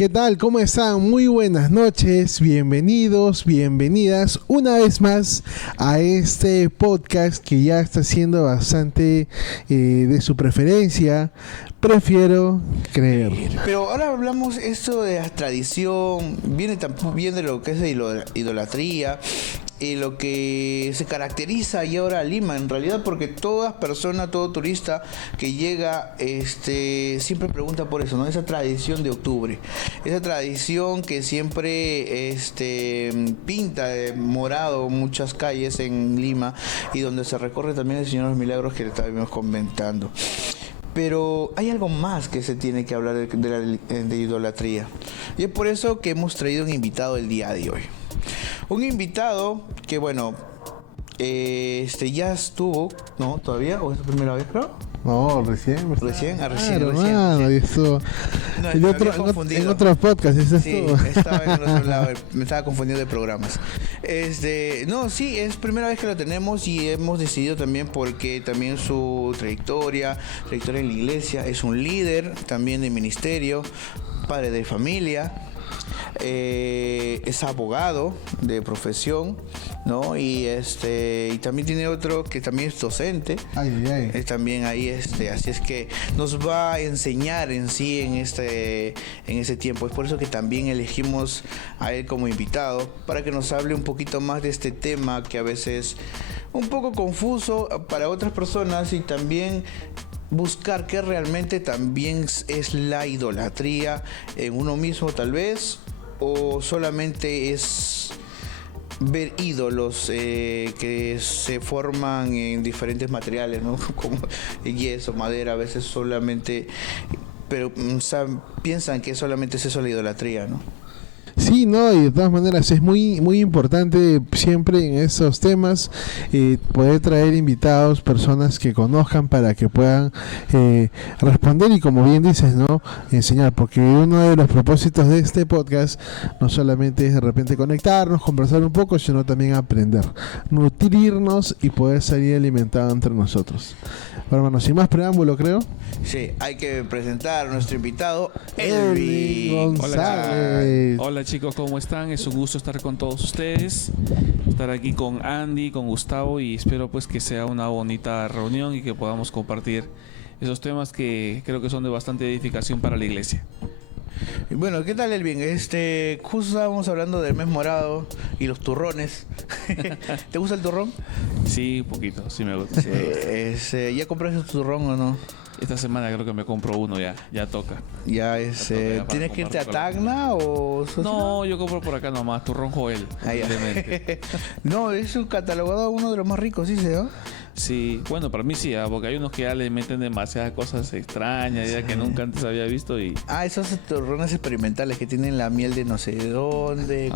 ¿Qué tal? ¿Cómo están? Muy buenas noches, bienvenidos, bienvenidas una vez más a este podcast que ya está siendo bastante de su preferencia. Prefiero creer. Pero ahora hablamos esto de la tradición, viene también de lo que es de idolatría y lo que se caracteriza y ahora a Lima en realidad, porque toda persona, todo turista que llega siempre pregunta por eso, ¿no? Esa tradición de octubre, esa tradición que siempre pinta de morado muchas calles en Lima y donde se recorre también el Señor de los Milagros que le estábamos comentando. Pero hay algo más que se tiene que hablar de idolatría. Y es por eso que hemos traído un invitado el día de hoy. Un invitado que, bueno, ya estuvo, ¿no? ¿Todavía? ¿O es la primera vez, creo? No, recién. Recién. Ahí estuvo. No, en otro podcast, sí, estaba en otro lado, me estaba confundiendo de programas. No, sí, es primera vez que lo tenemos y hemos decidido también porque también su trayectoria en la iglesia, es un líder también de ministerio, padre de familia. Es abogado de profesión, ¿no? Y también tiene otro que también es docente. Es también ahí así es que nos va a enseñar en sí en ese tiempo. Es por eso que también elegimos a él como invitado para que nos hable un poquito más de este tema que a veces un poco confuso para otras personas y también buscar qué realmente también es la idolatría en uno mismo tal vez, o solamente es ver ídolos que se forman en diferentes materiales, ¿no? Como yeso, madera, a veces solamente, pero piensan que solamente es eso la idolatría, ¿no? Sí, no, y de todas maneras es muy importante siempre en esos temas poder traer invitados, personas que conozcan para que puedan responder y, como bien dices, ¿no?, enseñar, porque uno de los propósitos de este podcast no solamente es de repente conectarnos, conversar un poco, sino también aprender, nutrirnos y poder salir alimentados entre nosotros. Bueno, hermano, sin más preámbulo, creo. Sí, hay que presentar a nuestro invitado, Elvin González. Hola chicos, ¿cómo están? Es un gusto estar con todos ustedes, estar aquí con Andy, con Gustavo, y espero pues que sea una bonita reunión y que podamos compartir esos temas que creo que son de bastante edificación para la iglesia. Bueno, ¿qué tal, Elvin? Justo estábamos hablando del mes morado y los turrones. ¿Te gusta el turrón? Sí, un poquito, sí me gusta. ¿Ya compraste tu turrón o no? Esta semana creo que me compro uno ya toca. Ya ¿tienes que irte a Tacna o...? No, yo compro por acá nomás, turrón Joel. No, es un catalogado uno de los más ricos, ¿sí se da? Sí, bueno, para mí sí, porque hay unos que ya le meten demasiadas cosas extrañas, ya que nunca antes había visto y... esos turrones experimentales que tienen la miel de no sé dónde,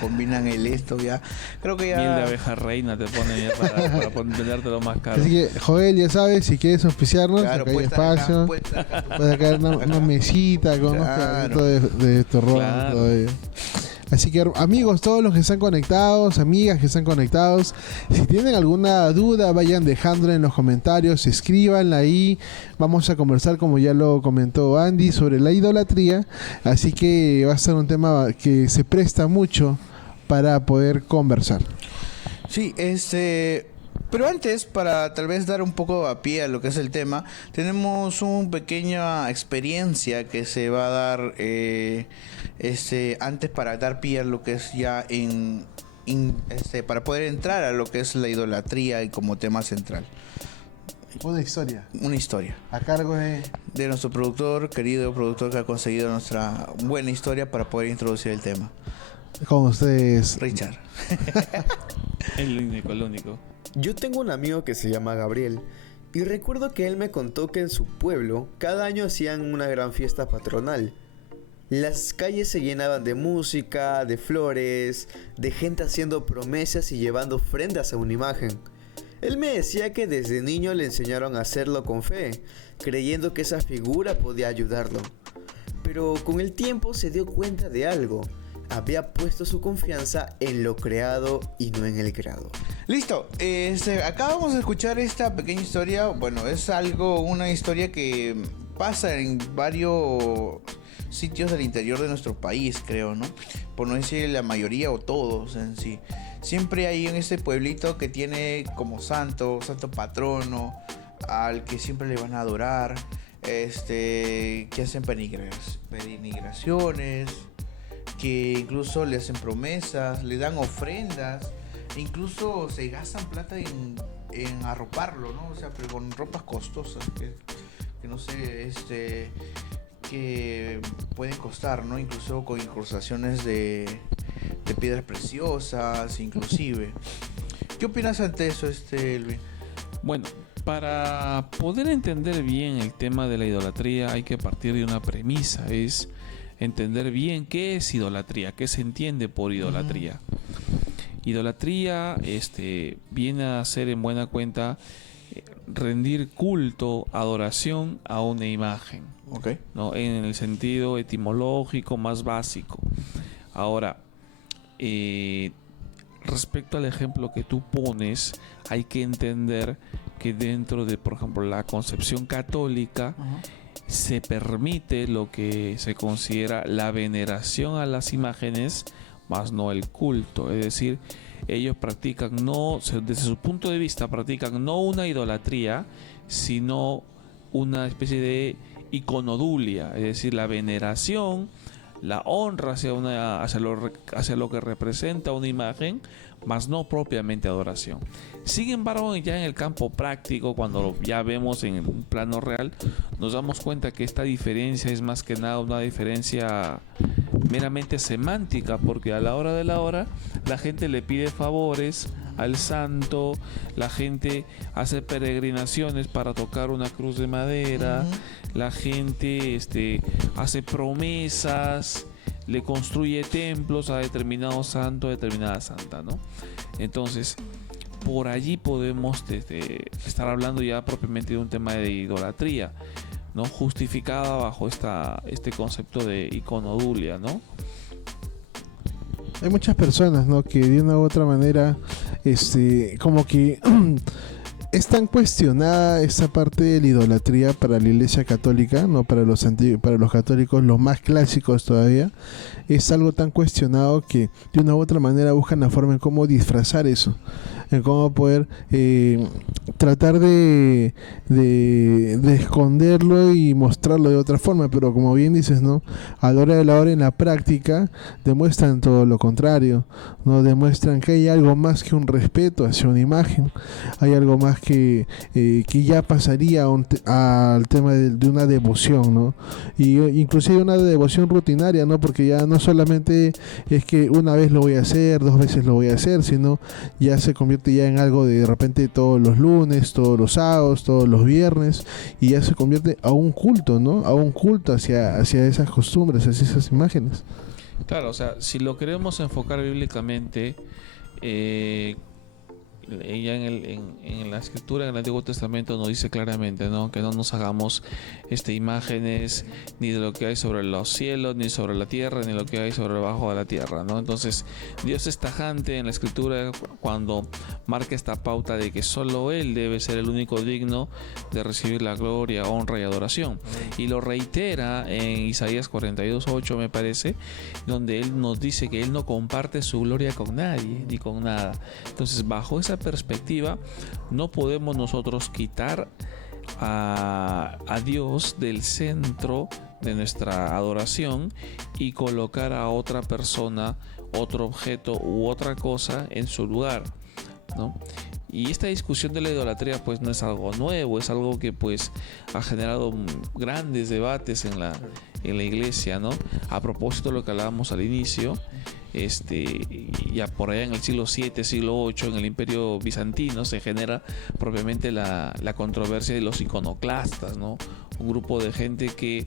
combinan el esto, ya. Creo que ya... Miel de abeja reina te ponen ya para vendértelo más caro. Así que, Joel, ya sabes, si quieres auspiciarnos, claro, acá hay espacio, puede caer una mesita con unos pedacitos de turrón, claro. Todavía. Así que, amigos, todos los que están conectados, amigas que están conectados, si tienen alguna duda, vayan dejándola en los comentarios, escríbanla ahí. Vamos a conversar, como ya lo comentó Andy, sobre la idolatría. Así que va a ser un tema que se presta mucho para poder conversar. Sí, pero antes, para tal vez dar un poco a pie a lo que es el tema, tenemos una pequeña experiencia que se va a dar antes para dar pie a lo que es ya para poder entrar a lo que es la idolatría y como tema central. Una historia. A cargo de nuestro querido productor que ha conseguido nuestra buena historia para poder introducir el tema. Con ustedes, Richard. El único. Yo tengo un amigo que se llama Gabriel y recuerdo que él me contó que en su pueblo cada año hacían una gran fiesta patronal. Las calles se llenaban de música, de flores, de gente haciendo promesas y llevando ofrendas a una imagen. Él me decía que desde niño le enseñaron a hacerlo con fe, creyendo que esa figura podía ayudarlo. Pero con el tiempo se dio cuenta de algo. Había puesto su confianza en lo creado y no en el creador. Listo, acabamos de escuchar esta pequeña historia. Bueno, es una historia que pasa en varios sitios del interior de nuestro país, creo, ¿no? Por no decir la mayoría o todos en sí. Siempre hay en ese pueblito que tiene como santo patrono, al que siempre le van a adorar, que hacen peregrinaciones, que incluso le hacen promesas, le dan ofrendas, e incluso se gastan plata en arroparlo, ¿no? O sea, pero con ropas costosas que no sé, que pueden costar, ¿no? Incluso con incrustaciones de piedras preciosas, inclusive. ¿Qué opinas ante eso, Elvin? Bueno, para poder entender bien el tema de la idolatría hay que partir de una premisa, es entender bien qué es idolatría, qué se entiende por idolatría. Idolatría viene a ser en buena cuenta rendir culto, adoración a una imagen, okay, ¿no? En el sentido etimológico más básico. Ahora, respecto al ejemplo que tú pones, hay que entender que dentro de, por ejemplo, la concepción católica, se permite lo que se considera la veneración a las imágenes, más no el culto. Es decir, ellos practican desde su punto de vista, practican no una idolatría, sino una especie de iconodulia, es decir, la veneración, la honra hacia lo que representa una imagen, más no propiamente adoración. Sin embargo, ya en el campo práctico, cuando ya vemos en un plano real, nos damos cuenta que esta diferencia es más que nada una diferencia meramente semántica, porque a la hora de la hora la gente le pide favores al santo, la gente hace peregrinaciones para tocar una cruz de madera, la gente hace promesas, le construye templos a determinado santo, a determinada santa, ¿no? Entonces, por allí podemos estar hablando ya propiamente de un tema de idolatría, ¿no? Justificada bajo este concepto de iconodulia, ¿no? Hay muchas personas, ¿no?, que de una u otra manera, como que es tan cuestionada esta parte de la idolatría para la Iglesia Católica, no para los católicos, los más clásicos todavía, es algo tan cuestionado que de una u otra manera buscan la forma en cómo disfrazar eso, en cómo poder tratar de esconderlo y mostrarlo de otra forma, pero como bien dices, ¿no?, a la hora de la hora, en la práctica demuestran todo lo contrario, ¿no? Demuestran que hay algo más que un respeto hacia una imagen, hay algo más que ya pasaría al tema de una devoción, ¿no? Y inclusive una devoción rutinaria, ¿no? Porque ya no solamente es que una vez lo voy a hacer, 2 veces lo voy a hacer, sino ya se convierte ya en algo de repente todos los lunes, todos los sábados, todos los viernes, y ya se convierte a un culto, ¿no? A un culto hacia esas costumbres, hacia esas imágenes. Claro, o sea, si lo queremos enfocar bíblicamente, ella en la escritura, en el Antiguo Testamento, nos dice claramente, ¿no?, que no nos hagamos imágenes ni de lo que hay sobre los cielos, ni sobre la tierra, ni lo que hay sobre debajo de la tierra, ¿no? Entonces Dios es tajante en la escritura cuando marca esta pauta de que solo Él debe ser el único digno de recibir la gloria, honra y adoración, y lo reitera en Isaías 42:8, me parece, donde Él nos dice que Él no comparte su gloria con nadie ni con nada. Entonces, bajo esa perspectiva, no podemos nosotros quitar a Dios del centro de nuestra adoración y colocar a otra persona, otro objeto u otra cosa en su lugar, ¿no? Y esta discusión de la idolatría pues no es algo nuevo, es algo que pues ha generado grandes debates en la iglesia, ¿no? A propósito de lo que hablábamos al inicio, ya por allá en el siglo VII, siglo VIII, en el Imperio Bizantino se genera propiamente la controversia de los iconoclastas, ¿no? Un grupo de gente que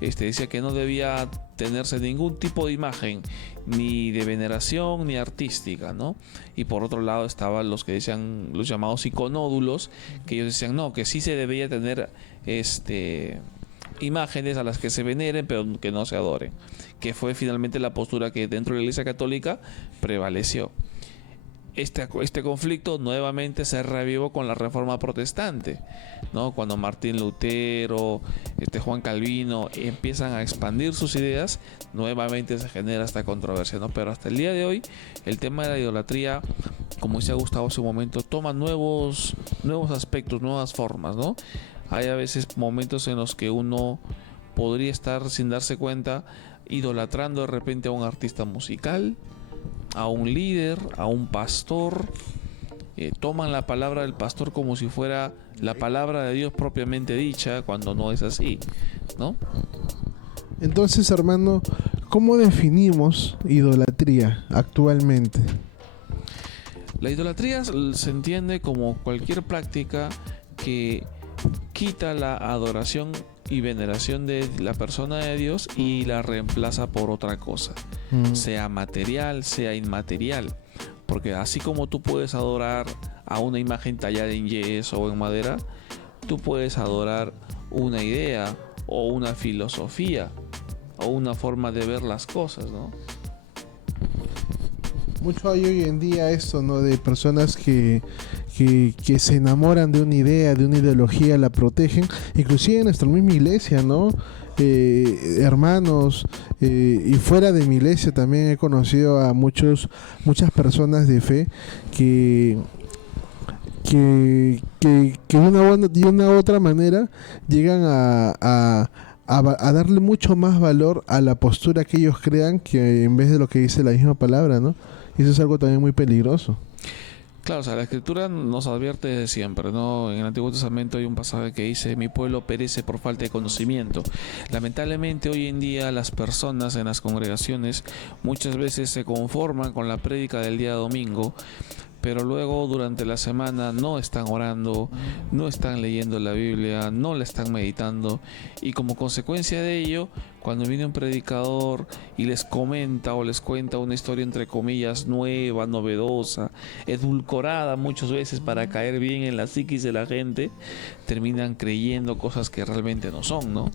decía que no debía tenerse ningún tipo de imagen, ni de veneración ni artística, ¿no? Y por otro lado estaban los que decían, los llamados iconódulos, que ellos decían no, que sí se debía tener imágenes a las que se veneren, pero que no se adoren, que fue finalmente la postura que dentro de la Iglesia Católica prevaleció. este conflicto nuevamente se revivó con la Reforma Protestante, ¿no? Cuando Martín Lutero, Juan Calvino empiezan a expandir sus ideas, nuevamente se genera esta controversia, ¿no? Pero hasta el día de hoy, el tema de la idolatría, como decía Gustavo hace un momento, toma nuevos aspectos, nuevas formas, ¿no? Hay a veces momentos en los que uno podría estar, sin darse cuenta, idolatrando de repente a un artista musical, a un líder, a un pastor. Toman la palabra del pastor como si fuera la palabra de Dios propiamente dicha, cuando no es así, ¿no? Entonces, hermano, ¿cómo definimos idolatría actualmente? La idolatría se entiende como cualquier práctica que quita la adoración y veneración de la persona de Dios y la reemplaza por otra cosa, sea material, sea inmaterial, porque así como tú puedes adorar a una imagen tallada en yeso o en madera, tú puedes adorar una idea o una filosofía o una forma de ver las cosas, ¿no? Mucho hay hoy en día esto, ¿no? De personas que se enamoran de una idea, de una ideología, la protegen, inclusive en nuestra misma iglesia, ¿no? Hermanos, y fuera de mi iglesia también he conocido a muchas personas de fe que de una u otra manera llegan a darle mucho más valor a la postura que ellos crean que en vez de lo que dice la misma palabra, ¿no? Y eso es algo también muy peligroso. Claro, o sea, la Escritura nos advierte desde siempre, ¿no? En el Antiguo Testamento hay un pasaje que dice: mi pueblo perece por falta de conocimiento. Lamentablemente hoy en día las personas en las congregaciones muchas veces se conforman con la prédica del día domingo, pero luego durante la semana no están orando, no están leyendo la Biblia, no la están meditando, y como consecuencia de ello, cuando viene un predicador y les comenta o les cuenta una historia entre comillas nueva, novedosa, edulcorada muchas veces para caer bien en la psiquis de la gente, terminan creyendo cosas que realmente no son, ¿no?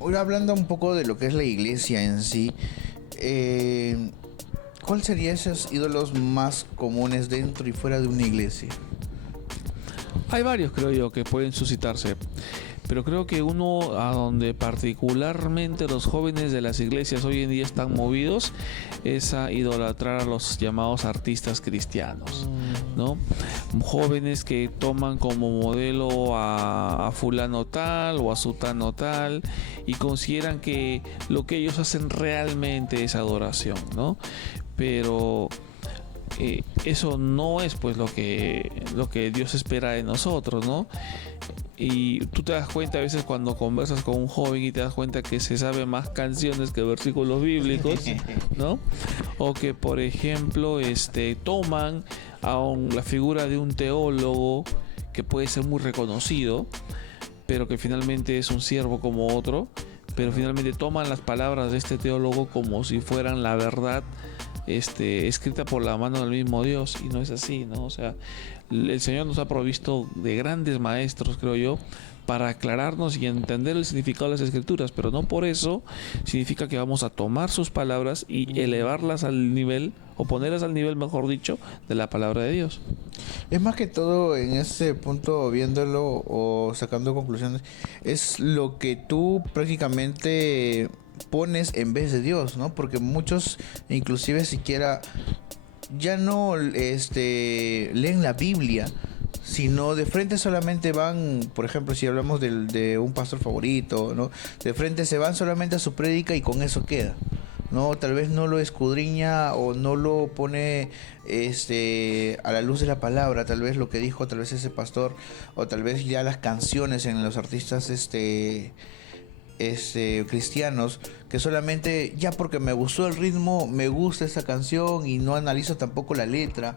Ahora, hablando un poco de lo que es la iglesia en sí, ¿cuál serían esos ídolos más comunes dentro y fuera de una iglesia? Hay varios, creo yo, que pueden suscitarse, pero creo que uno a donde particularmente los jóvenes de las iglesias hoy en día están movidos es a idolatrar a los llamados artistas cristianos, ¿no? Jóvenes que toman como modelo a fulano tal o a sutano tal y consideran que lo que ellos hacen realmente es adoración, ¿no? Pero eso no es pues lo que Dios espera de nosotros, ¿no? Y tú te das cuenta a veces cuando conversas con un joven y te das cuenta que se sabe más canciones que versículos bíblicos, ¿no? O que por ejemplo toman la figura de un teólogo que puede ser muy reconocido, pero que finalmente es un siervo como otro, pero finalmente toman las palabras de este teólogo como si fueran la verdad escrita por la mano del mismo Dios, y no es así, ¿no? O sea, el Señor nos ha provisto de grandes maestros, creo yo, para aclararnos y entender el significado de las Escrituras, pero no por eso significa que vamos a tomar sus palabras y elevarlas al nivel, o ponerlas al nivel, mejor dicho, de la palabra de Dios. Es más que todo en ese punto, viéndolo o sacando conclusiones, es lo que tú prácticamente pones en vez de Dios, ¿no? Porque muchos inclusive siquiera ya no leen la Biblia, sino de frente solamente van, por ejemplo, si hablamos de un pastor favorito, ¿no? De frente se van solamente a su prédica y con eso queda, ¿no? Tal vez no lo escudriña o no lo pone a la luz de la palabra, tal vez lo que dijo tal vez ese pastor, o tal vez ya las canciones en los artistas cristianos, que solamente ya porque me gustó el ritmo, me gusta esa canción y no analizo tampoco la letra,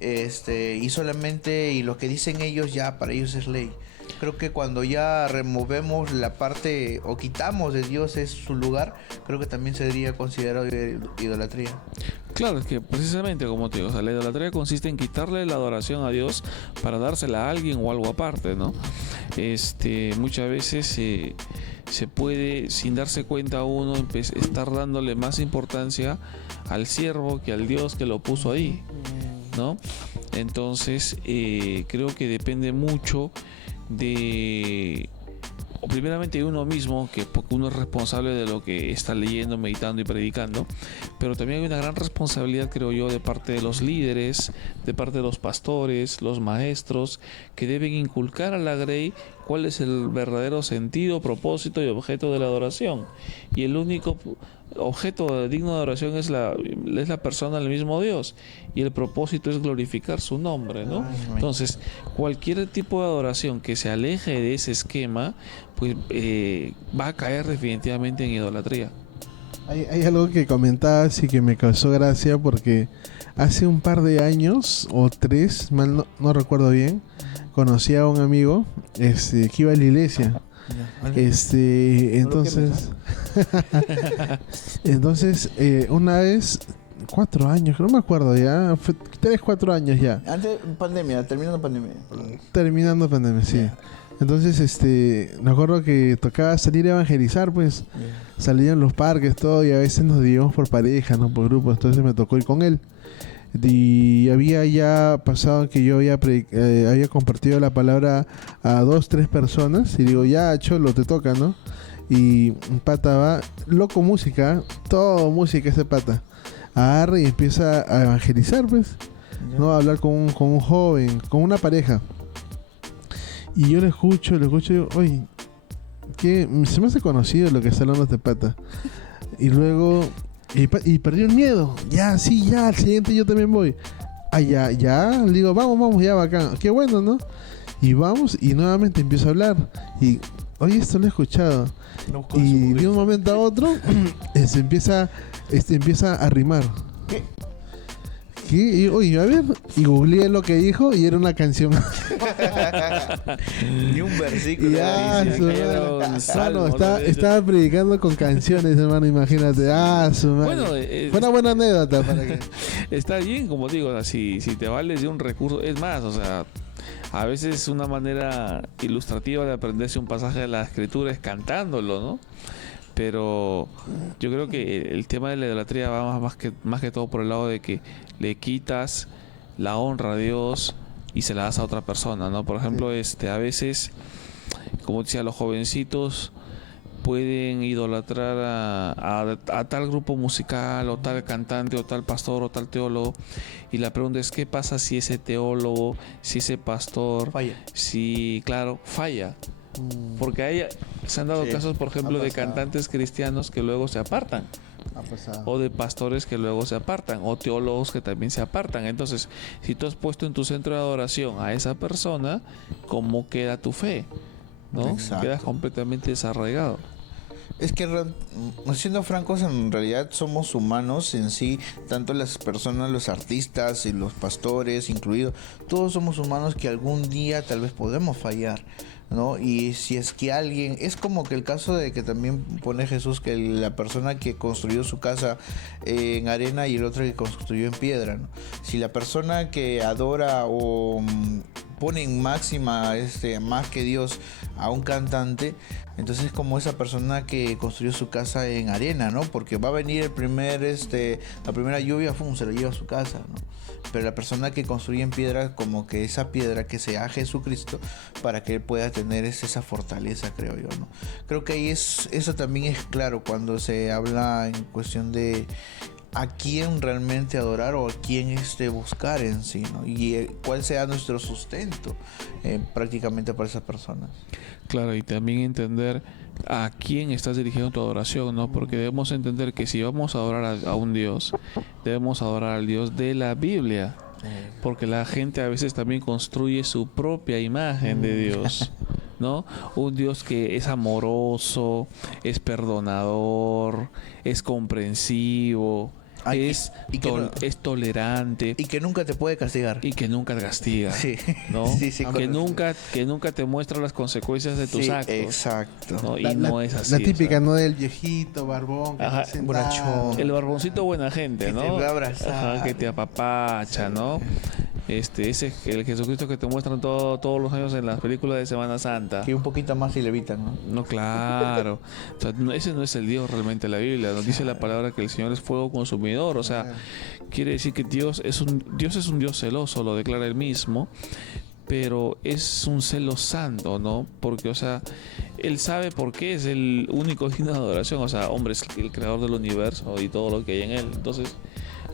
y solamente y lo que dicen ellos ya para ellos es ley. Creo que cuando ya removemos la parte o quitamos de Dios es su lugar, creo que también sería considerado idolatría. Claro, es que precisamente como te digo, o sea, la idolatría consiste en quitarle la adoración a Dios para dársela a alguien o algo aparte, ¿no? muchas veces se puede, sin darse cuenta uno, estar dándole más importancia al siervo que al Dios que lo puso ahí, ¿no? Entonces creo que depende mucho primeramente de uno mismo, porque uno es responsable de lo que está leyendo, meditando y predicando, pero también hay una gran responsabilidad, creo yo, de parte de los líderes, de parte de los pastores, los maestros, que deben inculcar a la grey cuál es el verdadero sentido, propósito y objeto de la adoración. Y el único objeto digno de adoración es la persona del mismo Dios, y el propósito es glorificar su nombre, ¿no? Entonces, cualquier tipo de adoración que se aleje de ese esquema, pues va a caer definitivamente en idolatría. Hay algo que comentabas y que me causó gracia, porque hace un par de años o 3, mal no recuerdo bien, conocí a un amigo que iba a la iglesia. Entonces una vez, 4 años, no me acuerdo ya, 3, 4 años ya. Antes pandemia, terminando pandemia. Terminando pandemia, sí. Entonces, me acuerdo que tocaba salir a evangelizar, pues. Salían los parques, todo, y a veces nos dividimos por pareja, no por grupos. Entonces me tocó ir con él. Y había ya pasado que yo había compartido la palabra a 2, 3 personas. Y digo, ya, Cholo, te toca, ¿no? Y pata va, loco música, todo música ese pata. Agarra y empieza a evangelizar, pues. ¿No? A hablar con un joven, con una pareja. Y yo lo escucho y digo, oye, ¿qué? Se me hace conocido lo que está hablando este pata. Y luego, y perdió el miedo. Ya, sí, ya, al siguiente yo también voy. Ah, ya, le digo, vamos, ya, bacán. Qué bueno, ¿no? Y vamos, y nuevamente empiezo a hablar. Y, oye, esto lo he escuchado. Y de un momento a otro, se empieza a rimar. ¿Qué? Y, oye, a ver, y googleé lo que dijo y era una canción. Ni un versículo. Estaba predicando con canciones, hermano, imagínate. Bueno, fue una buena anécdota para que... Está bien, como digo, o sea, si te vales de un recurso, es más, o sea, a veces una manera ilustrativa de aprenderse un pasaje de la escritura es cantándolo, ¿no? Pero yo creo que el tema de la idolatría va más que todo por el lado de que le quitas la honra a Dios y se la das a otra persona, ¿no? Por ejemplo, a veces, como decía, los jovencitos pueden idolatrar a tal grupo musical o tal cantante o tal pastor o tal teólogo, y la pregunta es, ¿qué pasa si ese teólogo, si ese pastor falla? Falla. Porque se han dado casos, por ejemplo, de cantantes cristianos que luego se apartan, o de pastores que luego se apartan, o teólogos que también se apartan. Entonces, si tú has puesto en tu centro de adoración a esa persona, ¿cómo queda tu fe? ¿No? Exacto. Quedas completamente desarraigado. Es que, siendo francos, en realidad somos humanos en sí, tanto las personas, los artistas y los pastores incluidos, todos somos humanos que algún día tal vez podemos fallar, ¿no? Y si es que alguien, es como que el caso de que también pone Jesús, que la persona que construyó su casa en arena y el otro que construyó en piedra, ¿no? Si la persona que adora o pone en máxima más que Dios a un cantante, entonces como esa persona que construyó su casa en arena, ¿no? Porque va a venir la primera lluvia, se lo lleva a su casa, ¿no? Pero la persona que construye en piedra, como que esa piedra que sea Jesucristo, para que él pueda tener esa fortaleza, creo yo, ¿no? Creo que ahí eso también es claro cuando se habla en cuestión de a quién realmente adorar o a quién buscar en sí, ¿no? Y cuál sea nuestro sustento prácticamente para esas personas. Claro, y también entender a quién estás dirigiendo tu adoración, ¿no? Porque debemos entender que si vamos a adorar a un Dios, debemos adorar al Dios de la Biblia, porque la gente a veces también construye su propia imagen de Dios, ¿no? Un Dios que es amoroso, es perdonador, es comprensivo, es tolerante, y que nunca te puede castigar, y que nunca te castiga, sí. ¿no? Sí, que nunca te muestra las consecuencias de tus actos. Exacto. ¿No? Y no es así. La típica, ¿no? Del viejito barbón, borrachón. El barboncito buena gente, ¿no? Que te va a abrazar, que te apapacha, ¿no? ese el Jesucristo que te muestran todos los años en las películas de Semana Santa. Que un poquito más y levitan, ¿no? No, claro. O sea, ese no es el Dios realmente de la Biblia. Nos dice la palabra que el Señor es fuego consumidor. O sea, quiere decir que Dios es un Dios celoso, lo declara él mismo, pero es un celo santo, ¿no? Porque, o sea, él sabe por qué es el único digno de adoración. O sea, hombre, es el creador del universo y todo lo que hay en él. Entonces,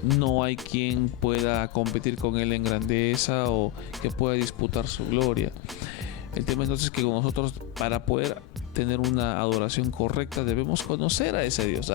no hay quien pueda competir con él en grandeza o que pueda disputar su gloria. El tema entonces es que nosotros, para poder tener una adoración correcta, debemos conocer a ese Dios,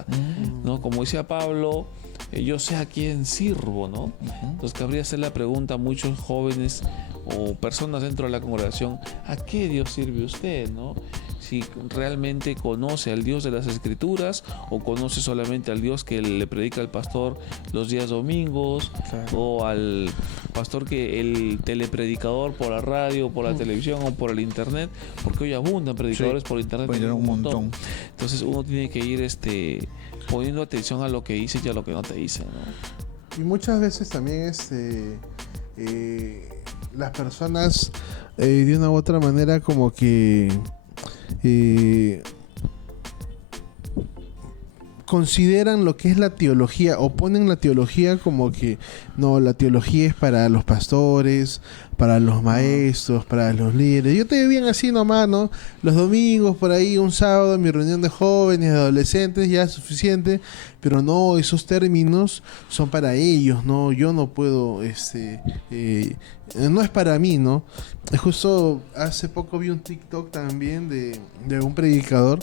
¿no? Como decía Pablo, yo sé a quién sirvo, ¿no? Entonces cabría hacer la pregunta a muchos jóvenes o personas dentro de la congregación: ¿a qué Dios sirve usted, no? Si realmente conoce al Dios de las Escrituras o conoce solamente al Dios que le predica el pastor los días domingos, o al pastor que el telepredicador por la radio, por la televisión o por el internet, porque hoy abundan predicadores por internet, un montón. Entonces uno tiene que ir poniendo atención a lo que dice y a lo que no te dice, ¿no? Y muchas veces también las personas de una u otra manera como que consideran lo que es la teología, o ponen la teología como que no, la teología es para los pastores, para los maestros, para los líderes. Yo te veo bien así nomás, ¿no? Los domingos, por ahí, un sábado, mi reunión de jóvenes, de adolescentes, ya es suficiente. Pero no, esos términos son para ellos, ¿no? Yo no puedo, no es para mí, ¿no? Justo hace poco vi un TikTok también de un predicador,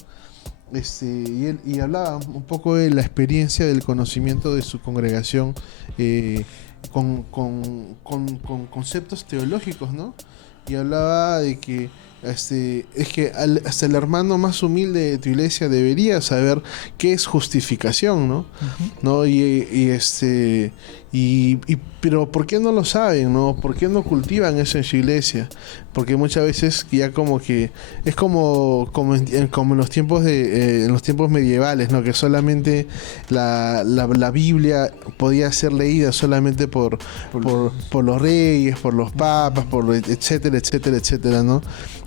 y hablaba un poco de la experiencia del conocimiento de su congregación, con conceptos teológicos, ¿no? Y hablaba de que es que hasta el hermano más humilde de tu iglesia debería saber qué es justificación, ¿no? ¿No? Pero ¿por qué no lo saben, no? ¿Por qué no cultivan eso en su iglesia? Porque muchas veces ya como que es como en los tiempos en los tiempos medievales, ¿no? Que solamente la Biblia podía ser leída solamente por los reyes, por los papas, por etcétera, etcétera, etcétera, ¿no?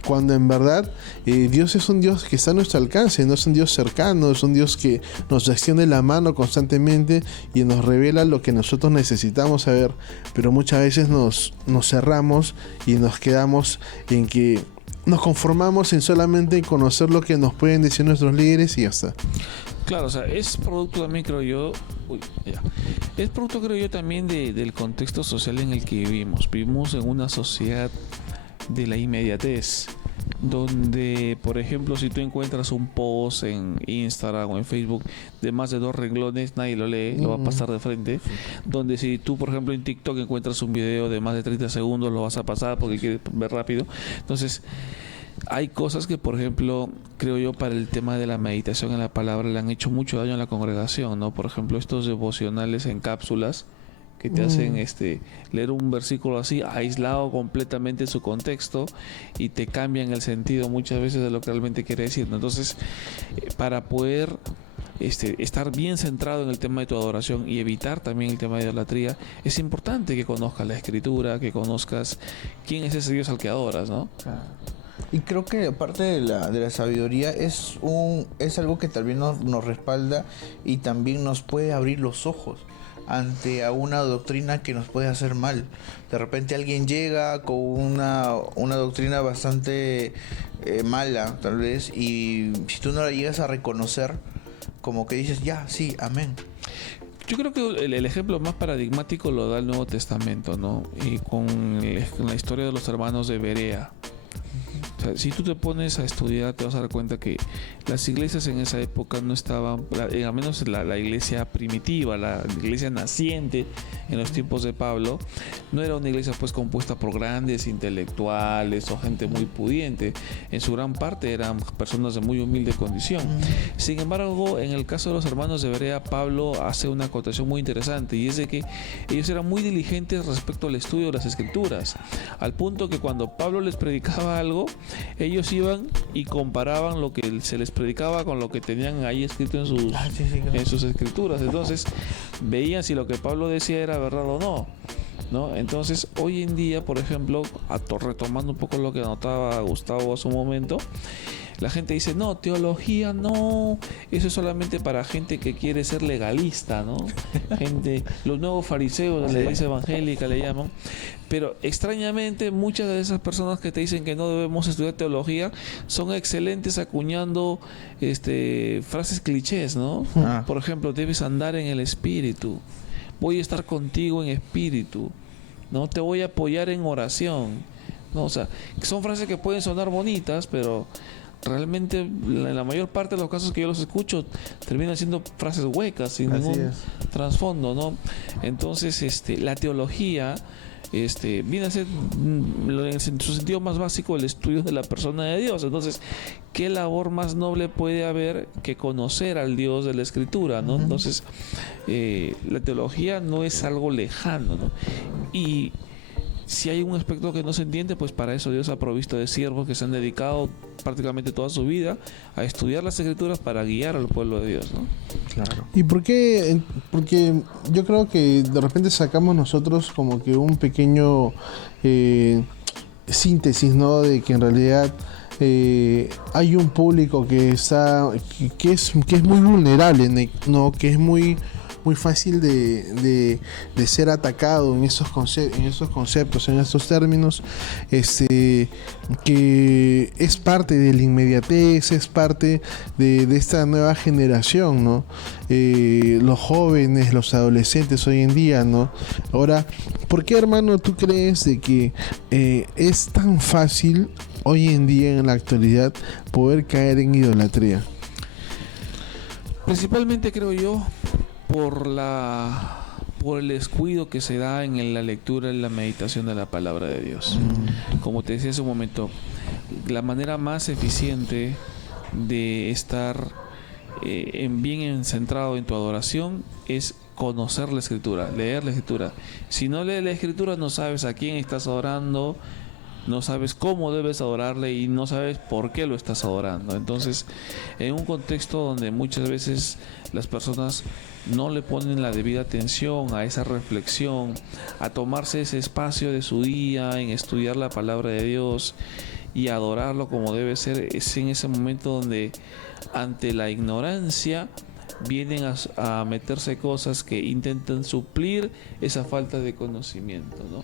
Cuando en verdad Dios es un Dios que está a nuestro alcance, no es un Dios cercano, es un Dios que nos extiende la mano constantemente y nos revela lo que nosotros necesitamos saber, pero muchas veces nos cerramos y nos quedamos en que nos conformamos en solamente conocer lo que nos pueden decir nuestros líderes y ya está. Claro, o sea, es producto también, creo yo, es producto, creo yo, también del contexto social en el que vivimos. Vivimos en una sociedad de la inmediatez, donde, por ejemplo, si tú encuentras un post en Instagram o en Facebook de más de 2 renglones, nadie lo lee, lo va a pasar de frente. Donde si tú, por ejemplo, en TikTok encuentras un video de más de 30 segundos, lo vas a pasar porque quieres ver rápido. Entonces, hay cosas que, por ejemplo, creo yo, para el tema de la meditación en la palabra le han hecho mucho daño a la congregación, ¿no? Por ejemplo, estos devocionales en cápsulas que te hacen leer un versículo así, aislado completamente de su contexto, y te cambian el sentido muchas veces de lo que realmente quiere decir, ¿no? Entonces, para poder estar bien centrado en el tema de tu adoración y evitar también el tema de idolatría, es importante que conozcas la Escritura, que conozcas quién es ese Dios al que adoras, ¿no? Y creo que aparte de la sabiduría es algo que también nos respalda y también nos puede abrir los ojos ante a una doctrina que nos puede hacer mal. De repente alguien llega con una doctrina bastante mala, tal vez, y si tú no la llegas a reconocer, como que dices, ya, sí, amén. Yo creo que el ejemplo más paradigmático lo da el Nuevo Testamento, ¿no? Y con la historia de los hermanos de Berea. O sea, si tú te pones a estudiar, te vas a dar cuenta que las iglesias en esa época no estaban, al menos la iglesia primitiva, la iglesia naciente en los tiempos de Pablo, no era una iglesia pues compuesta por grandes intelectuales o gente muy pudiente. En su gran parte eran personas de muy humilde condición. Sin embargo, en el caso de los hermanos de Berea, Pablo hace una acotación muy interesante, y es de que ellos eran muy diligentes respecto al estudio de las Escrituras, al punto que cuando Pablo les predicaba algo, ellos iban y comparaban lo que se les predicaba con lo que tenían ahí escrito en sus escrituras. Entonces veían si lo que Pablo decía era verdad o no. ¿no? Entonces, hoy en día, por ejemplo, retomando un poco lo que anotaba Gustavo hace un momento, la gente dice, no, teología no, eso es solamente para gente que quiere ser legalista, ¿no? Los nuevos fariseos de la iglesia evangélica le llaman. Pero extrañamente muchas de esas personas que te dicen que no debemos estudiar teología son excelentes acuñando frases clichés, ¿no? Por ejemplo, debes andar en el espíritu, voy a estar contigo en espíritu, ¿no? Te voy a apoyar en oración, ¿no? O sea, son frases que pueden sonar bonitas, pero realmente en la mayor parte de los casos que yo los escucho terminan siendo frases huecas sin ningún trasfondo, ¿no? Entonces, la teología viene a ser en su sentido más básico el estudio de la persona de Dios. Entonces, ¿qué labor más noble puede haber que conocer al Dios de la Escritura, ¿no? Entonces, la teología no es algo lejano, ¿no? Y si hay un aspecto que no se entiende, pues para eso Dios ha provisto de siervos que se han dedicado prácticamente toda su vida a estudiar las Escrituras para guiar al pueblo de Dios, ¿no? Claro. ¿Y por qué? Porque yo creo que de repente sacamos nosotros como que un pequeño síntesis, ¿no? De que en realidad hay un público que es muy vulnerable, ¿no? Que es muy fácil de ser atacado en esos conceptos, en esos términos, que es parte de la inmediatez, es parte de esta nueva generación, ¿no? Los jóvenes, los adolescentes hoy en día, ¿no? Ahora, ¿por qué, hermano, tú crees de que es tan fácil hoy en día, en la actualidad, poder caer en idolatría? Principalmente, creo yo, por el descuido que se da en la lectura y la meditación de la palabra de Dios. Como te decía hace un momento, la manera más eficiente de estar bien centrado en tu adoración es conocer la Escritura, leer la Escritura. Si no lees la Escritura, no sabes a quién estás adorando, no sabes cómo debes adorarle y no sabes por qué lo estás adorando. Entonces, en un contexto donde muchas veces las personas no le ponen la debida atención a esa reflexión, a tomarse ese espacio de su día en estudiar la palabra de Dios y adorarlo como debe ser, es en ese momento donde ante la ignorancia vienen a meterse cosas que intentan suplir esa falta de conocimiento, ¿no?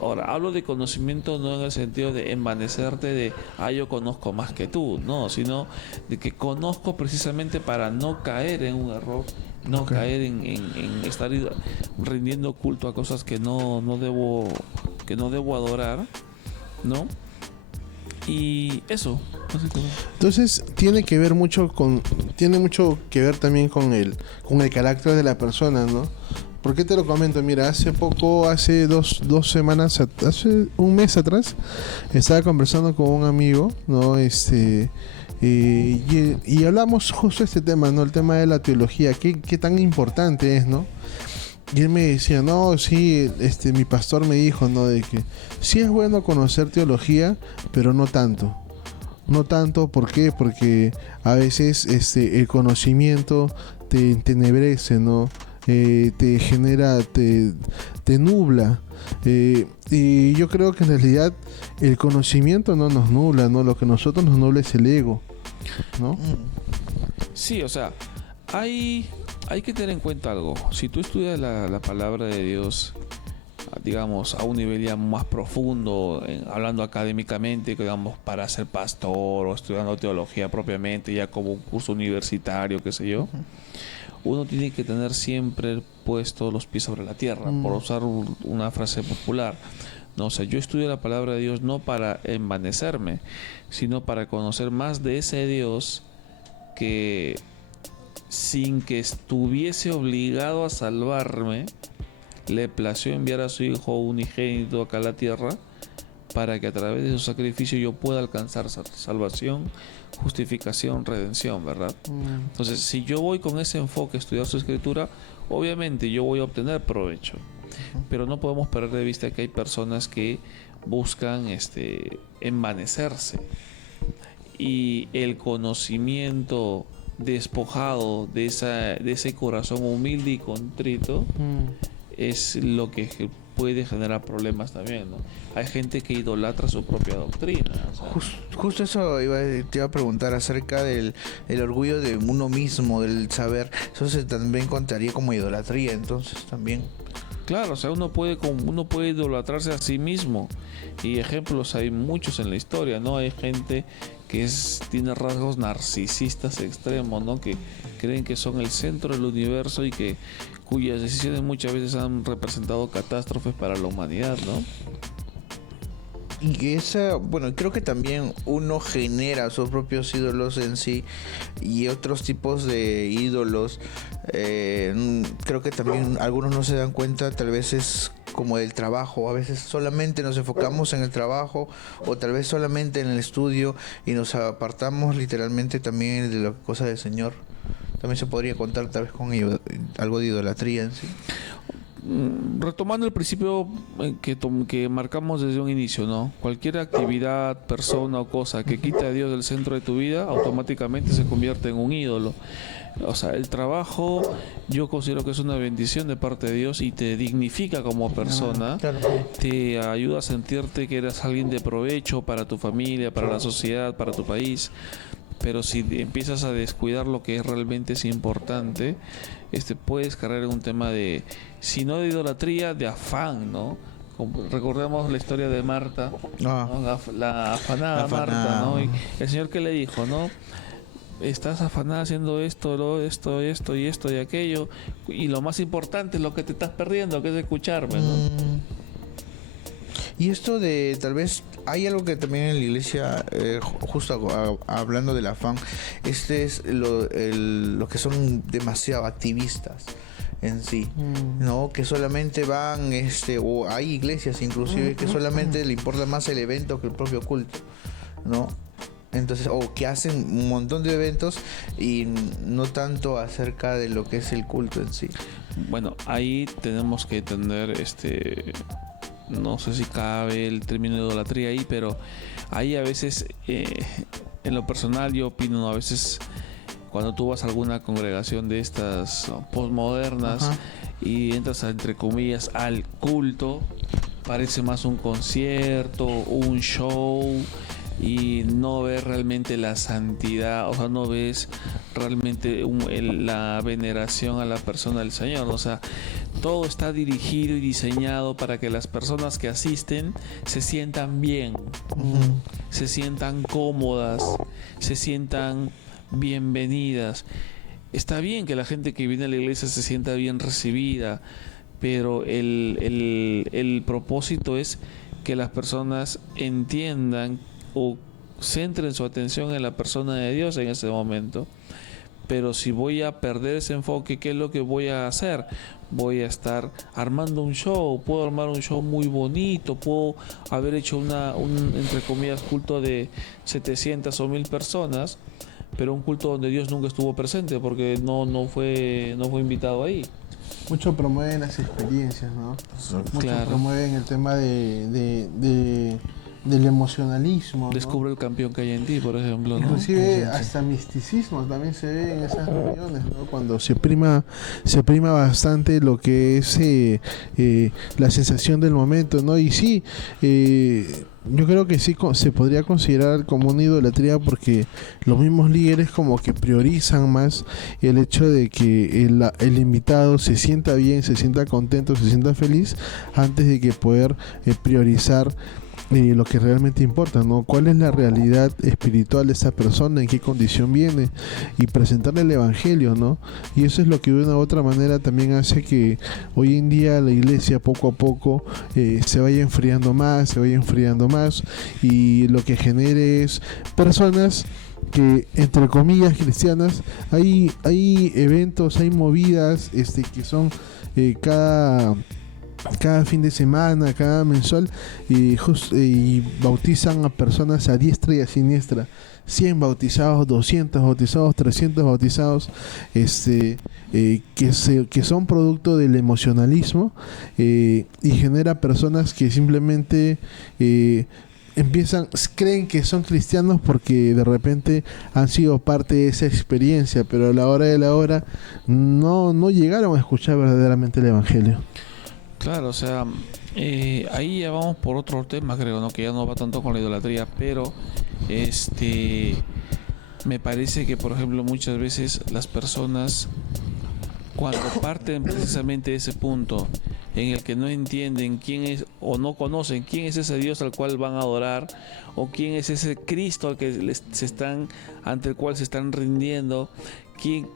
Ahora, hablo de conocimiento no en el sentido de envanecerte de yo conozco más que tú, no, sino de que conozco precisamente para no caer en un error, no caer en estar rindiendo culto a cosas que no debo adorar, ¿no? Y eso. Entonces tiene mucho que ver también con el carácter de la persona, ¿no? ¿Por qué te lo comento? Mira, hace dos semanas, hace un mes atrás, estaba conversando con un amigo, ¿no? Y hablamos justo de este tema, ¿no? El tema de la teología, qué tan importante es, ¿no? Y él me decía, no, sí, mi pastor me dijo, ¿no? De que sí es bueno conocer teología, pero no tanto. No tanto, ¿por qué? Porque a veces el conocimiento te entenebrece, ¿no? Te genera, te nubla. Y yo creo que en realidad el conocimiento no nos nubla, ¿no? Lo que nosotros nos nubla es el ego, ¿no? Sí, o sea, hay que tener en cuenta algo. Si tú estudias la palabra de Dios, digamos, a un nivel ya más profundo, hablando académicamente, digamos, para ser pastor o estudiando teología propiamente, ya como un curso universitario, qué sé yo, uno tiene que tener siempre puestos los pies sobre la tierra, por usar una frase popular. No, o sea, yo estudio la palabra de Dios no para envanecerme, sino para conocer más de ese Dios que, sin que estuviese obligado a salvarme, le plació enviar a su Hijo unigénito acá a la tierra para que a través de su sacrificio yo pueda alcanzar salvación, justificación, redención, ¿verdad? Entonces, si yo voy con ese enfoque a estudiar su Escritura, obviamente yo voy a obtener provecho, pero no podemos perder de vista que hay personas que buscan envanecerse, y el conocimiento despojado de ese corazón humilde y contrito es lo que puede generar problemas también, ¿no? Hay gente que idolatra su propia doctrina. O sea, justo eso te iba a preguntar acerca del el orgullo de uno mismo, del saber. Eso se también contaría como idolatría, entonces también. claro, o sea, uno puede idolatrarse a sí mismo. Y ejemplos hay muchos en la historia, ¿no? Hay gente que tiene rasgos narcisistas extremos, ¿no? Que creen que son el centro del universo y cuyas decisiones muchas veces han representado catástrofes para la humanidad, ¿no? Y bueno, creo que también uno genera sus propios ídolos en sí y otros tipos de ídolos. Creo que también algunos no se dan cuenta, tal vez es como del trabajo. A veces solamente nos enfocamos en el trabajo o tal vez solamente en el estudio y nos apartamos literalmente también de la cosa del Señor. También se podría contar tal vez con algo de idolatría en sí. Retomando el principio que marcamos desde un inicio, ¿no? Cualquier actividad, persona o cosa que quite a Dios del centro de tu vida, automáticamente se convierte en un ídolo. O sea, el trabajo yo considero que es una bendición de parte de Dios y te dignifica como persona, Claro. te ayuda a sentirte que eres alguien de provecho para tu familia, para la sociedad, para tu país. Pero si empiezas a descuidar lo que realmente es importante, puedes caer en un tema de, si no de idolatría, de afán, ¿no? Recordemos la historia de Marta, ¿no? La afanada Marta, ¿no? Y el Señor, que le dijo, ¿no? Estás afanada haciendo esto y aquello, y lo más importante es lo que te estás perdiendo, que es escucharme, ¿no? Y esto de, tal vez, hay algo que también en la iglesia, justo hablando del afán, es lo que son demasiado activistas en sí, ¿no? Que solamente van, o hay iglesias inclusive que solamente le importa más el evento que el propio culto, ¿no? Entonces, o que hacen un montón de eventos y no tanto acerca de lo que es el culto en sí. Bueno, ahí tenemos que tener no sé si cabe el término de idolatría ahí, pero ahí a veces, en lo personal yo opino, a veces cuando tú vas a alguna congregación de estas postmodernas y entras entre comillas al culto, parece más un concierto, un show, y no ves realmente la santidad, o sea, no ves realmente la veneración a la persona del Señor. O sea, todo está dirigido y diseñado para que las personas que asisten se sientan bien, se sientan cómodas, se sientan bienvenidas. Está bien que la gente que viene a la iglesia se sienta bien recibida, pero el propósito es que las personas entiendan o centren su atención en la persona de Dios en ese momento. Pero si voy a perder ese enfoque, ¿qué es lo que voy a hacer? Voy a estar armando un show. Puedo armar un show muy bonito, puedo haber hecho un entre comillas culto de 700 o 1000 personas, pero un culto donde Dios nunca estuvo presente porque no fue invitado ahí. Mucho promueven las experiencias, ¿no? Mucho Claro. promueven el tema del emocionalismo, ¿no? Descubre el campeón que hay en ti, por ejemplo, ¿no? Inclusive hasta misticismo también se ve en esas reuniones, ¿no? Cuando se prima bastante lo que es la sensación del momento, ¿no? Y sí, yo creo que sí se podría considerar como una idolatría, porque los mismos líderes como que priorizan más el hecho de que el invitado se sienta bien, se sienta contento, se sienta feliz, antes de que poder priorizar lo que realmente importa, ¿no? ¿Cuál es la realidad espiritual de esa persona? ¿En qué condición viene? Y presentarle el evangelio, ¿no? Y eso es lo que de una u otra manera también hace que hoy en día la iglesia poco a poco se vaya enfriando más, y lo que genere es personas que, entre comillas, cristianas. Hay eventos, hay movidas que son cada fin de semana, cada mensual, y bautizan a personas a diestra y a siniestra. 100 bautizados, 200 bautizados, 300 bautizados, que son producto del emocionalismo, y genera personas que simplemente creen que son cristianos porque de repente han sido parte de esa experiencia, pero a la hora de la hora no llegaron a escuchar verdaderamente el evangelio. Claro, o sea, ahí ya vamos por otro tema, creo, ¿no? Que ya no va tanto con la idolatría, pero me parece que, por ejemplo, muchas veces las personas, cuando parten precisamente de ese punto en el que no entienden quién es o no conocen quién es ese Dios al cual van a adorar, o quién es ese Cristo al que ante el cual se están rindiendo,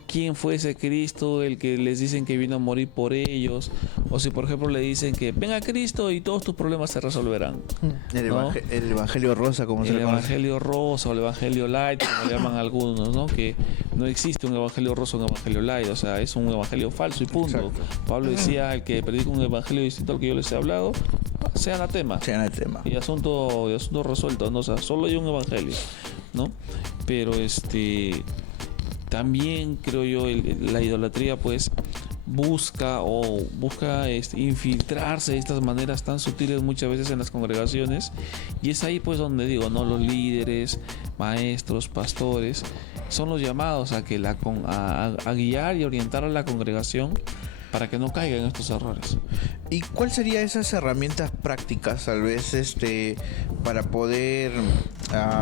quién fue ese Cristo el que les dicen que vino a morir por ellos, o si por ejemplo le dicen que venga Cristo y todos tus problemas se resolverán. El, ¿no? el Evangelio Rosa, como se El le conoce. Evangelio Rosa o el Evangelio Light, como le llaman algunos, ¿no? Que no existe un Evangelio Rosa o un Evangelio Light, o sea, es un Evangelio falso y punto. Exacto. Pablo decía, el que predica un Evangelio distinto al que yo les he hablado, sea anatema. Y asunto resuelto, ¿no? O sea, solo hay un Evangelio, ¿no? Pero también creo yo la idolatría pues busca infiltrarse de estas maneras tan sutiles muchas veces en las congregaciones, y es ahí pues donde digo, no, los líderes, maestros, pastores son los llamados a guiar y orientar a la congregación para que no caigan en estos errores. ¿Y cuál sería esas herramientas prácticas, tal vez, para poder,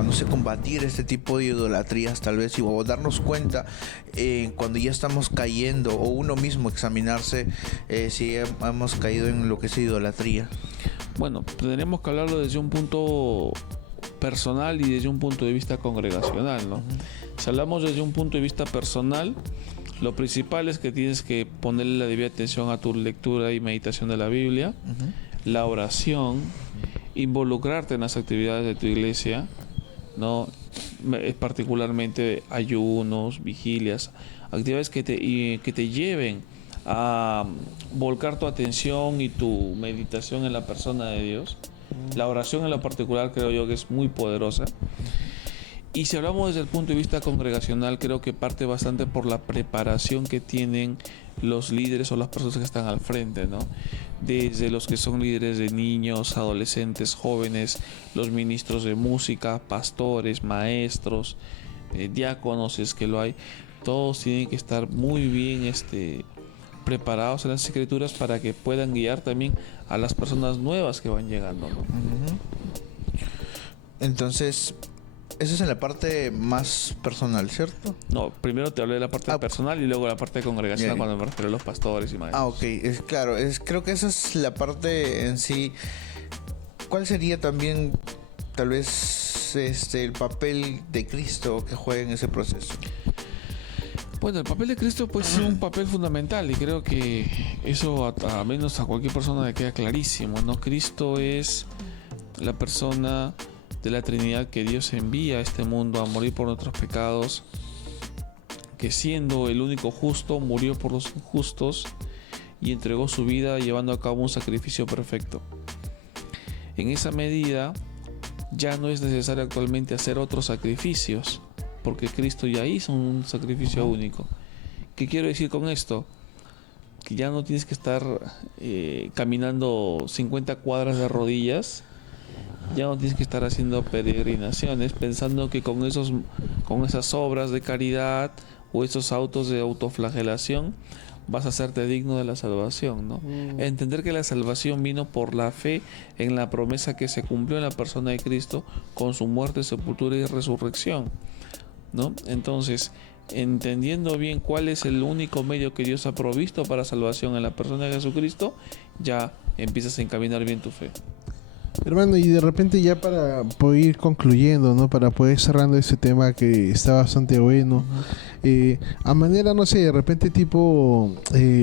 no sé, combatir este tipo de idolatrías, tal vez, o darnos cuenta cuando ya estamos cayendo, o uno mismo examinarse si hemos caído en lo que es idolatría? Bueno, tendríamos que hablarlo desde un punto personal y desde un punto de vista congregacional, ¿no? Si hablamos desde un punto de vista personal, lo principal es que tienes que ponerle la debida atención a tu lectura y meditación de la Biblia, la oración, involucrarte en las actividades de tu iglesia, ¿no? Particularmente ayunos, vigilias, actividades que te lleven a volcar tu atención y tu meditación en la persona de Dios. La oración en lo particular creo yo que es muy poderosa. Y si hablamos desde el punto de vista congregacional, creo que parte bastante por la preparación que tienen los líderes o las personas que están al frente, ¿no? Desde los que son líderes de niños, adolescentes, jóvenes, los ministros de música, pastores, maestros, diáconos, si es que lo hay, todos tienen que estar muy bien preparados en las escrituras para que puedan guiar también a las personas nuevas que van llegando, ¿no? Entonces, eso es en la parte más personal, ¿cierto? No, primero te hablé de la parte personal y luego la parte congregacional, cuando me refiero a los pastores y maestros. Ok, claro, creo que esa es la parte en sí. ¿Cuál sería también, tal vez, el papel de Cristo que juega en ese proceso? Bueno, el papel de Cristo pues es un papel fundamental, y creo que eso a menos a cualquier persona le queda clarísimo, ¿no? Cristo es la persona de la Trinidad que Dios envía a este mundo a morir por nuestros pecados, que siendo el único justo murió por los injustos y entregó su vida llevando a cabo un sacrificio perfecto. En esa medida ya no es necesario actualmente hacer otros sacrificios, porque Cristo ya hizo un sacrificio único. ¿Qué quiero decir con esto? Que ya no tienes que estar caminando 50 cuadras de rodillas, ya no tienes que estar haciendo peregrinaciones pensando que con esas obras de caridad o esos autos de autoflagelación vas a hacerte digno de la salvación, ¿no? Entender que la salvación vino por la fe en la promesa que se cumplió en la persona de Cristo con su muerte, sepultura y resurrección, ¿no? Entonces, entendiendo bien cuál es el único medio que Dios ha provisto para salvación en la persona de Jesucristo, ya empiezas a encaminar bien tu fe. Hermano, y de repente ya para poder ir concluyendo, ¿no? Para poder cerrando ese tema que está bastante bueno, a manera, no sé, de repente tipo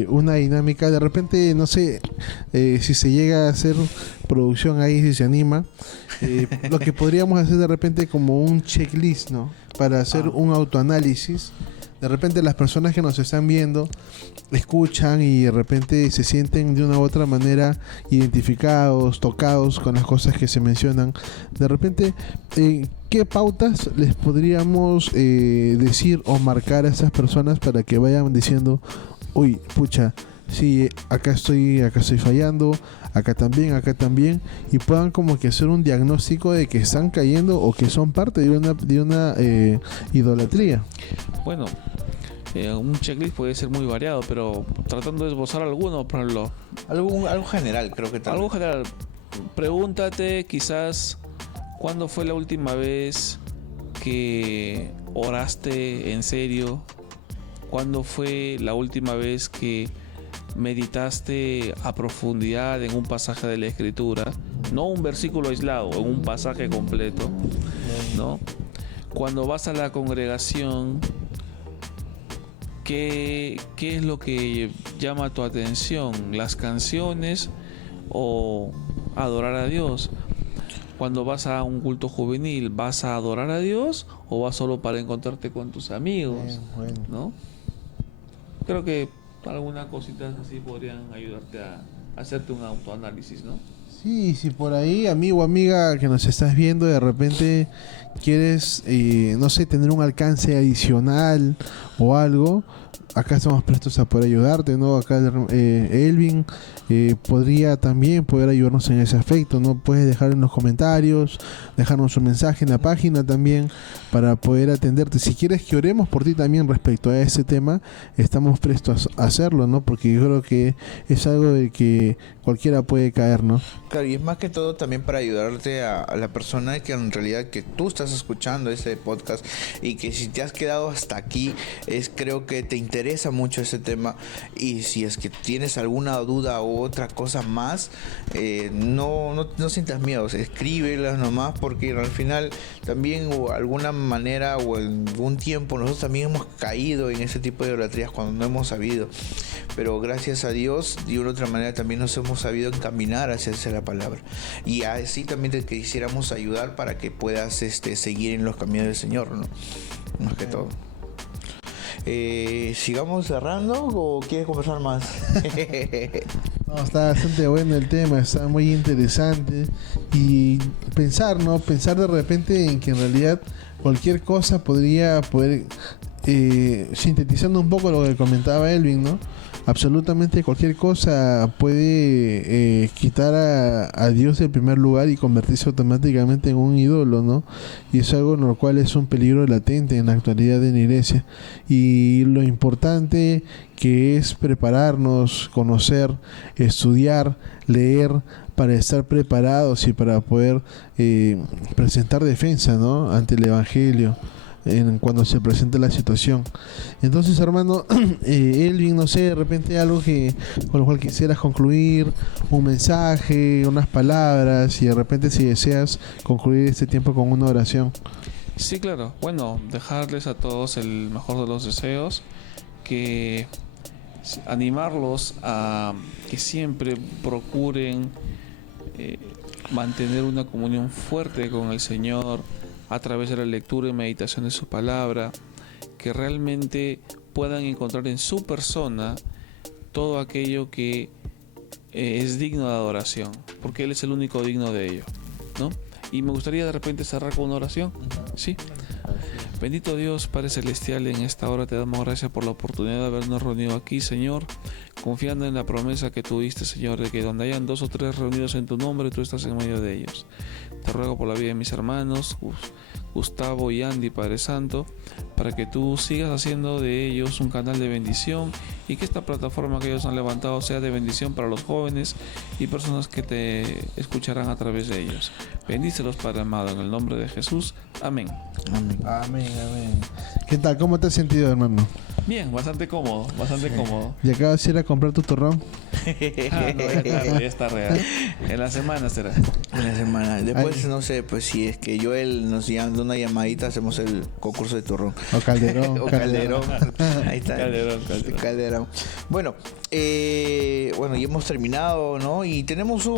una dinámica, de repente, no sé, si se llega a hacer producción ahí, si se anima, lo que podríamos hacer de repente como un checklist, ¿no? Para hacer un autoanálisis. De repente las personas que nos están viendo escuchan y de repente se sienten de una u otra manera identificados, tocados con las cosas que se mencionan. De repente, ¿qué pautas les podríamos decir o marcar a esas personas para que vayan diciendo, uy, pucha, sí, acá estoy fallando, acá también, y puedan como que hacer un diagnóstico de que están cayendo o que son parte de una idolatría? Bueno, Un checklist puede ser muy variado, pero tratando de esbozar alguno, por ejemplo, algo general, creo que tal. Algo general. Pregúntate quizás cuándo fue la última vez que oraste en serio, cuándo fue la última vez que meditaste a profundidad en un pasaje de la Escritura, no un versículo aislado, en un pasaje completo, ¿no? Cuando vas a la congregación, ¿qué es lo que llama tu atención? ¿Las canciones o adorar a Dios? Cuando vas a un culto juvenil, ¿vas a adorar a Dios o vas solo para encontrarte con tus amigos? Bueno. ¿No? Creo que algunas cositas así podrían ayudarte a hacerte un autoanálisis, ¿no? Sí, si por ahí, amigo o amiga que nos estás viendo, de repente quieres, no sé, tener un alcance adicional o algo, acá estamos prestos a poder ayudarte, ¿no? Acá Elvin podría también poder ayudarnos en ese aspecto, ¿no? Puedes dejar en los comentarios, dejarnos un mensaje en la página también para poder atenderte. Si quieres que oremos por ti también respecto a ese tema, estamos prestos a hacerlo, ¿no? Porque yo creo que es algo de que cualquiera puede caer, ¿no? Claro, y es más que todo también para ayudarte a la persona que en realidad que tú estás escuchando este podcast y que si te has quedado hasta aquí, creo que te interesa mucho ese tema, y si es que tienes alguna duda u otra cosa más, no sientas miedo, escríbelas nomás, porque al final también o alguna manera o en algún tiempo nosotros también hemos caído en ese tipo de idolatrías cuando no hemos sabido, pero gracias a Dios de una u otra manera también nos hemos sabido encaminar hacia la palabra, y así también te quisiéramos ayudar para que puedas seguir en los caminos del Señor, ¿no? Más que todo. ¿Sigamos cerrando o quieres conversar más? No, está bastante bueno el tema, está muy interesante, y pensar, ¿no? Pensar de repente en que en realidad cualquier cosa podría poder, sintetizando un poco lo que comentaba Elvin, ¿no? Absolutamente cualquier cosa puede quitar a Dios del primer lugar y convertirse automáticamente en un ídolo, ¿no? Y es algo en lo cual es un peligro latente en la actualidad de la iglesia. Y lo importante que es prepararnos, conocer, estudiar, leer, para estar preparados y para poder presentar defensa, ¿no? Ante el Evangelio, cuando se presente la situación. Entonces, hermano, Elvin, no sé, de repente algo con lo cual quisieras concluir, un mensaje, unas palabras, y de repente si deseas concluir este tiempo con una oración. Sí, claro. Bueno, dejarles a todos el mejor de los deseos, que animarlos a que siempre procuren mantener una comunión fuerte con el Señor a través de la lectura y meditación de su palabra, que realmente puedan encontrar en su persona todo aquello que es digno de adoración, porque Él es el único digno de ello, ¿no? Y me gustaría de repente cerrar con una oración, ¿sí? Bendito Dios, Padre Celestial, en esta hora te damos gracias por la oportunidad de habernos reunido aquí, Señor, confiando en la promesa que tú diste, Señor, de que donde hayan 2 o 3 reunidos en tu nombre, tú estás en medio de ellos. Te ruego por la vida de mis hermanos, Gustavo y Andy, Padre Santo, para que tú sigas haciendo de ellos un canal de bendición, y que esta plataforma que ellos han levantado sea de bendición para los jóvenes y personas que te escucharán a través de ellos. Bendícelos, Padre amado, en el nombre de Jesús. Amén. Amén. Amén, amén. ¿Qué tal? ¿Cómo te has sentido, hermano? Bien, bastante cómodo, bastante cómodo. ¿Y acabas de ir a comprar tu turrón? No, ya está real. En la semana será. En la semana. Después, no sé, pues si es que Joel nos llama una llamadita, hacemos el concurso de turrón. O calderón. O calderón. Ahí está. Calderón. Bueno, ya hemos terminado, ¿no? Y tenemos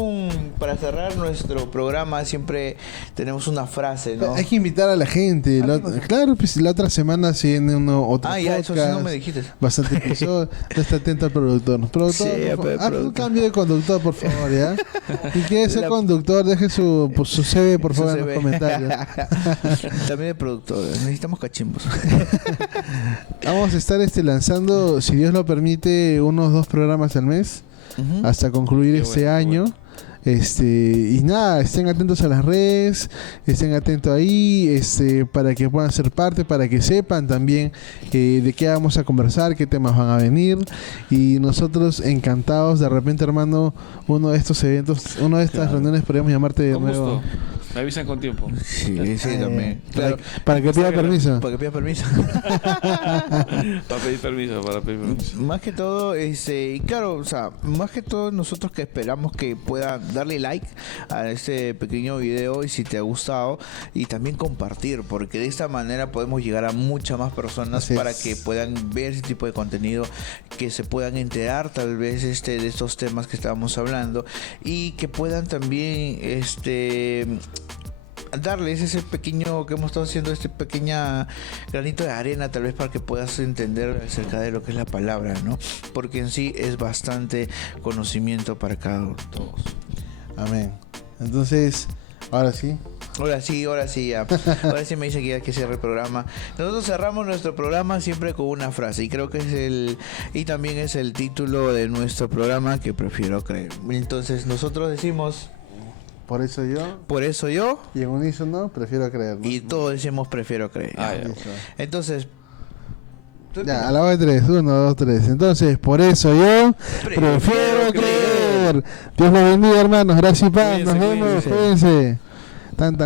para cerrar nuestro programa, siempre tenemos una frase, ¿no? Hay que invitar a la gente. Claro, pues la otra semana se viene otro podcast. Ya, eso sí no me dijiste. Bastante episodio. Está atento al productor. Productor, Sí, haz un cambio de conductor, por favor, ¿ya? Y que ese conductor deje su CV, por favor, en los comentarios. También de productor. Necesitamos cachimbos. Vamos a estar lanzando, si Dios lo permite, unos 2 programas al mes, hasta concluir este año. Y nada, estén atentos a las redes, estén atentos ahí, para que puedan ser parte, para que sepan también de qué vamos a conversar, qué temas van a venir. Y nosotros encantados, de repente, hermano, uno de estos eventos, una de estas reuniones, podríamos llamarte de nuevo. Gusto. Me avisan con tiempo. Sí, también. Claro, para que pida permiso. Para que pida permiso. Para pedir permiso. Más que todo, y claro, o sea, más que todo nosotros que esperamos que puedan darle like a este pequeño video y si te ha gustado y también compartir, porque de esta manera podemos llegar a muchas más personas para que puedan ver ese tipo de contenido, que se puedan enterar tal vez de estos temas que estábamos hablando y que puedan también darles ese pequeño que hemos estado haciendo, pequeña granito de arena tal vez para que puedas entender acerca de lo que es la palabra, ¿no? Porque en sí es bastante conocimiento para cada uno, todos. Amén. Entonces, ahora sí. Ahora sí ya. Ahora sí me dice que ya que cierre el programa. Nosotros cerramos nuestro programa siempre con una frase y creo que también es el título de nuestro programa, que prefiero creer. Entonces nosotros decimos: por eso yo. Y en unísono, prefiero creer, ¿no? Y todos decimos prefiero creer. Entonces, ya, a la hora de 3, 1, 2, 3. Entonces, por eso yo prefiero creer. Dios los bendiga, hermanos. Gracias y paz. Nos vemos. Cuídense. Tan.